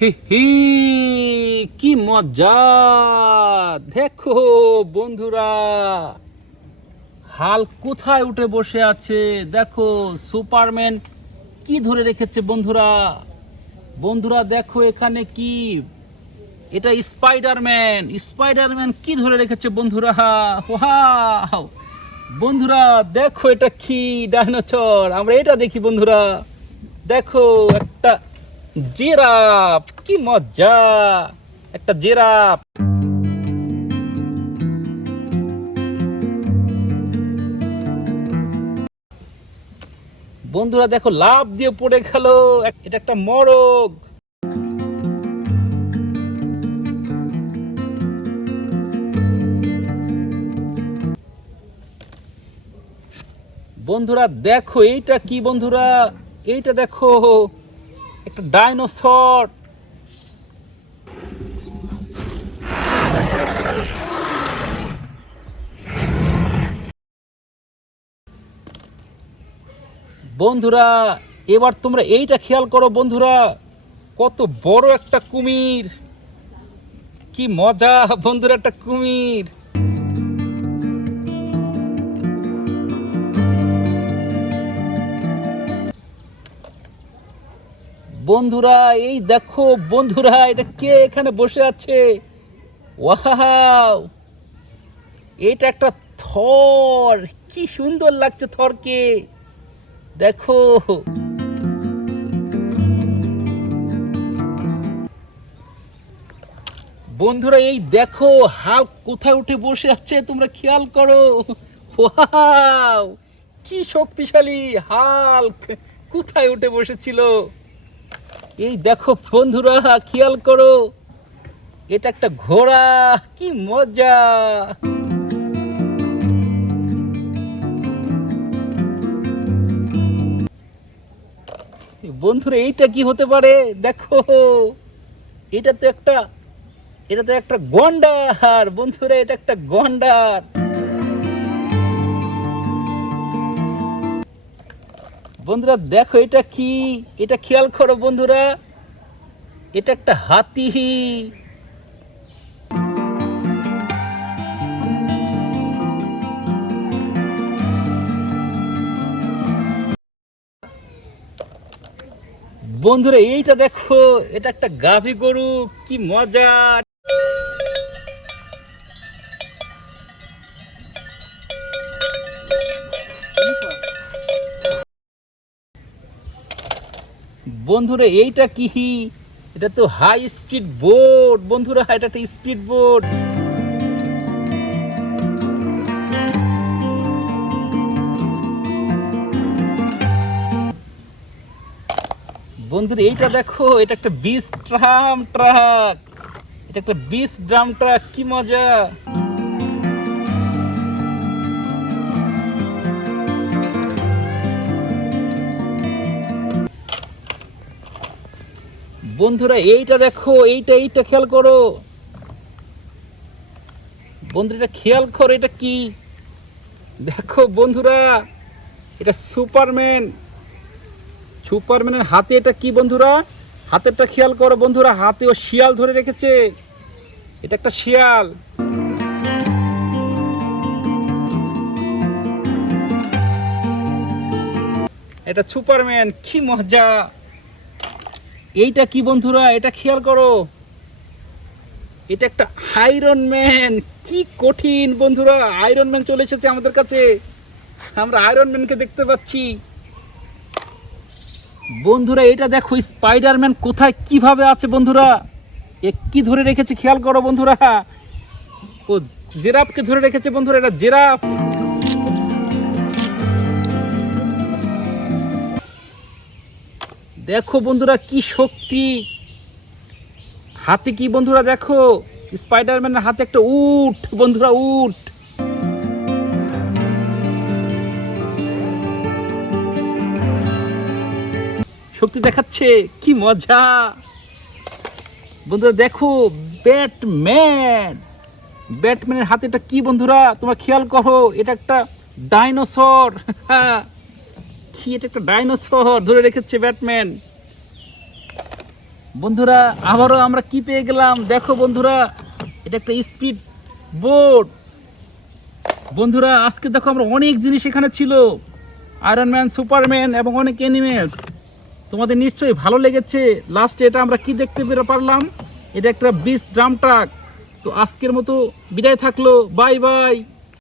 হি হি, কি মজা! দেখো বন্ধুরা, হাল কোথায় উঠে বসে আছে। দেখো সুপারম্যান কি ধরে রেখেছে বন্ধুরা। বন্ধুরা দেখো এখানে কি, এটা স্পাইডারম্যান। স্পাইডারম্যান কি ধরে রেখেছে বন্ধুরা। ওয়াও! বন্ধুরা দেখো এটা কি, ডাইনোসর। আমরা এটা দেখি বন্ধুরা। দেখো একটা জিরাফ, কি মজা! একটা জিরাফ। বন্ধুরা দেখো লাফ দিয়ে পড়ে গেল। এটা একটা মোরগ। বন্ধুরা দেখো এইটা কি বন্ধুরা, এইটা দেখো একটা ডাইনোসর। বন্ধুরা এবার তোমরা এইটা খেয়াল করো বন্ধুরা, কত বড় একটা কুমির। কি মজা বন্ধুরা, একটা কুমির। বন্ধুরা এই দেখো বন্ধুরা, এটা কে এখানে বসে আছে। ওয়াও! এটা একটা থর। কি সুন্দর লাগছে থরকে। দেখো বন্ধুরা, এই দেখো হাল্ক কোথায় উঠে বসে আছে, তোমরা খেয়াল করো। ওয়াও! কি শক্তিশালী হাল্ক কোথায় উঠে বসেছিল। এই দেখো বন্ধুরা খেয়াল করো, এটা একটা ঘোড়া। কি মজা! বন্ধুরা এইটা কি হতে পারে। দেখো এটা তো একটা, এটা তো একটা গন্ডার। বন্ধুরা এটা একটা গন্ডার। বন্ধুরা দেখো এটা কি, এটা খেয়াল করো বন্ধুরা, এটা একটা হাতি। বন্ধুরা এইটা দেখো, এটা একটা গাভী গরু। কি মজা! বন্ধুরা এইটা কি, এটা তো হাই স্পিড বোট। বন্ধুরা এটা একটা স্পিড বোট। বন্ধুরা এইটা দেখো, এটা একটা বিচ ট্রাম ট্রাক। এটা একটা বিচ ড্রাম ট্রাক। কি মজা! বন্ধুরা এইটা দেখো, এইটা এইটা খেয়াল করো বন্ধুরা, এটা খেয়াল করো, এটা কি দেখো বন্ধুরা, এটা সুপারম্যান। সুপারম্যানের হাতে এটা কি বন্ধুরা, হাতেরটা খেয়াল করো বন্ধুরা, হাতে ও শিয়াল ধরে রেখেছে। এটা একটা শিয়াল। এটা সুপারম্যান। কি মজা! এইটা কি বন্ধুরা, এটা খেয়াল করো, এটা একটা আয়রন ম্যান। কি কঠিন বন্ধুরা, আয়রন ম্যান চলে এসেছে আমাদের কাছে। আমরা আয়রন ম্যানকে দেখতে পাচ্ছি। বন্ধুরা এটা দেখো স্পাইডারম্যান কোথায় কিভাবে আছে বন্ধুরা। এ কি ধরে রেখেছে খেয়াল করো বন্ধুরা, ও জিরাফকে ধরে রেখেছে বন্ধুরা। এটা জিরাফ। দেখো বন্ধুরা কি শক্তি হাতে। কি বন্ধুরা দেখো, স্পাইডারম্যানের হাতে একটা উট বন্ধুরা, উট। শক্তি দেখাচ্ছে। কি মজা! বন্ধুরা দেখো ব্যাটম্যান। ব্যাটম্যানের হাতে এটা কি বন্ধুরা, তোমরা খেয়াল করো, এটা একটা ডাইনোসর। কি, এটা একটা ডাইনোসর ধরে রেখেছে ব্যাটম্যান। বন্ধুরা আবারও আমরা কি পেয়ে গেলাম দেখো বন্ধুরা, এটা একটা স্পিড বোট। বন্ধুরা আজকে দেখো আমরা অনেক জিনিস এখানে ছিল, আয়রন ম্যান, সুপারম্যান এবং অনেক অ্যানিমেলস। তোমাদের নিশ্চয়ই ভালো লেগেছে। লাস্টে এটা আমরা কি দেখতে পারলাম, এটা একটা বিচ ড্রাম ট্রাক। তো আজকের মতো বিদায় থাকলো, বাই বাই।